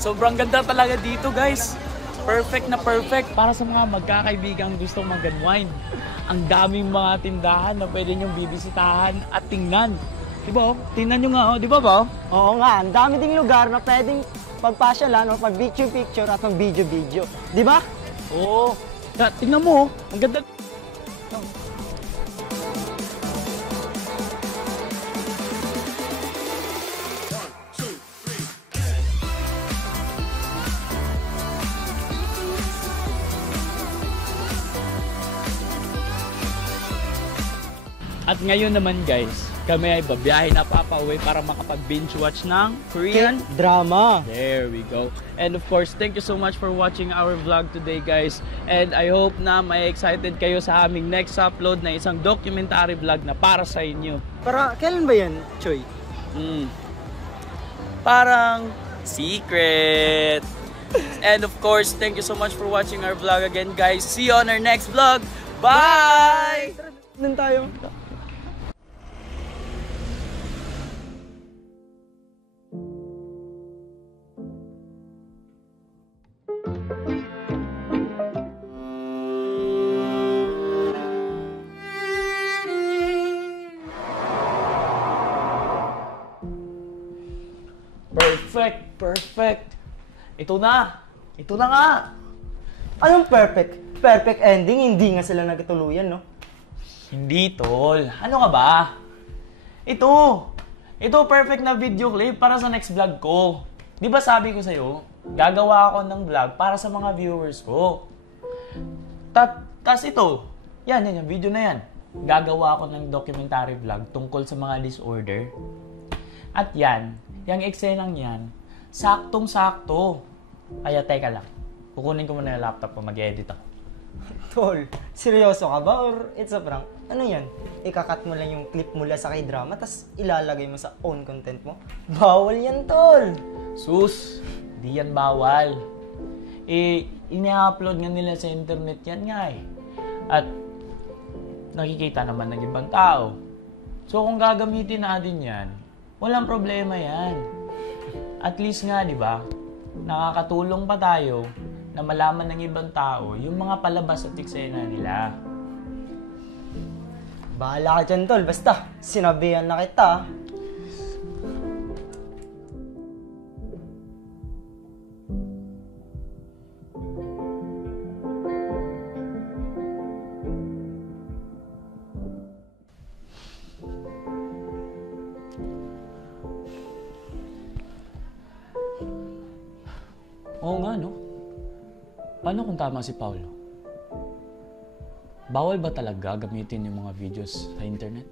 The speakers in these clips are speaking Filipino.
Sobrang ganda talaga dito, guys. Perfect na perfect para sa mga magkakaibigang gustong mag-unwind. Ang daming mga tindahan na pwede nyong bibisitahan at tingnan. Diba? Tingnan nyo nga, oh. Diba ba? Oo nga, ang dami ding lugar na pwedeng pagpasyalan o pag-picture-picture at pag-video-video. Diba? Oo. Tingnan mo, ang ganda. At ngayon naman guys, kami ay babiyahe na papauwi para makapag-binge watch ng Korean drama. There we go. And of course, thank you so much for watching our vlog today guys. And I hope na may excited kayo sa aming next upload na isang documentary vlog na para sa inyo. Para kailan ba yan, Choy? Parang secret. And of course, thank you so much for watching our vlog again guys. See you on our next vlog. Bye! Doon tayo. Perfect. Ito na nga. Anong perfect? Perfect ending, hindi nga sila nagtuluyan, no? Hindi, tol. Ano ka ba? Ito perfect na video clip para sa next vlog ko. Di ba sabi ko sa'yo, gagawa ako ng vlog para sa mga viewers ko. Tas ito, yan, video na yan. Gagawa ako ng documentary vlog tungkol sa mga disorder. At yan, yung eksenang yan, saktong-sakto. Kaya teka lang, kukunin ko muna yung laptop ko, mag-edit ako. Tol, seryoso ka ba or it's a prank? Ano yan? Ikakat mo lang yung clip mula sa K-drama tas ilalagay mo sa own content mo? Bawal yan, tol! Sus, di yan bawal. Ini-upload nga nila sa internet yan nga eh. At nakikita naman ng ibang tao. So kung gagamitin natin yan, walang problema yan. At least nga, di ba, nakakatulong pa tayo na malaman ng ibang tao yung mga palabas at eksena nila. Bahala ka dyan, tol. Basta, sinabihan na kita. Oo nga, no? Paano kung tama si Paulo? Bawal ba talaga gamitin yung mga videos sa internet?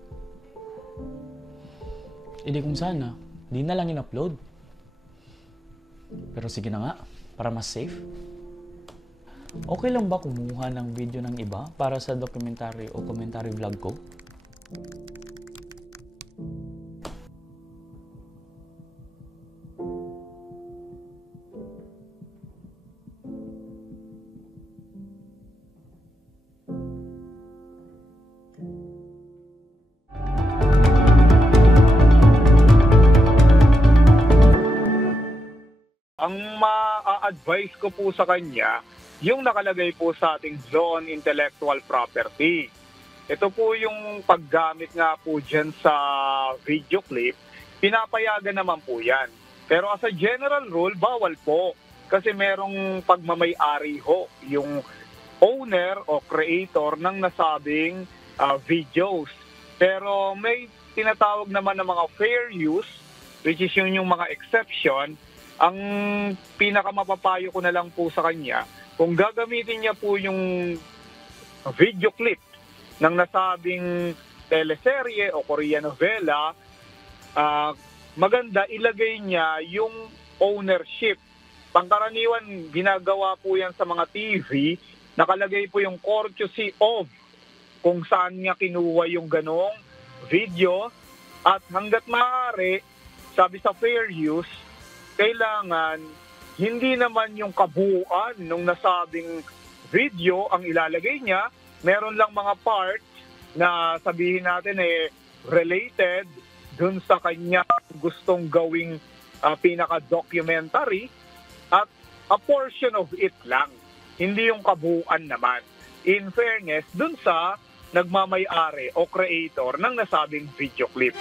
E di kung sana, di na lang in-upload. Pero sige na nga, para mas safe. Okay lang ba kumuha ng video ng iba para sa documentary o commentary vlog ko? Ang ma-advise ko po sa kanya, yung nakalagay po sa ating Law on Intellectual Property. Ito po yung paggamit nga po dyan sa video clip, pinapayagan naman po yan. Pero as a general rule, bawal po. Kasi merong pagmamay-ari ho, yung owner o creator ng nasabing videos. Pero may tinatawag naman ng mga fair use, which is yung mga exception. Ang pinakamapapayo ko na lang po sa kanya, kung gagamitin niya po yung video clip ng nasabing teleserye o Korean novela, maganda ilagay niya yung ownership. Pangkaraniwan, ginagawa po yan sa mga TV, nakalagay po yung courtesy of kung saan niya kinuha yung ganong video. At hanggat maaari, sabi sa fair use, kailangan hindi naman yung kabuuan ng nasabing video ang ilalagay niya. Meron lang mga parts na sabihin natin related dun sa kanya gustong gawing pinaka-documentary. a portion of it lang. Hindi yung kabuuan naman. In fairness, dun sa nagmamay-ari o creator ng nasabing video clip.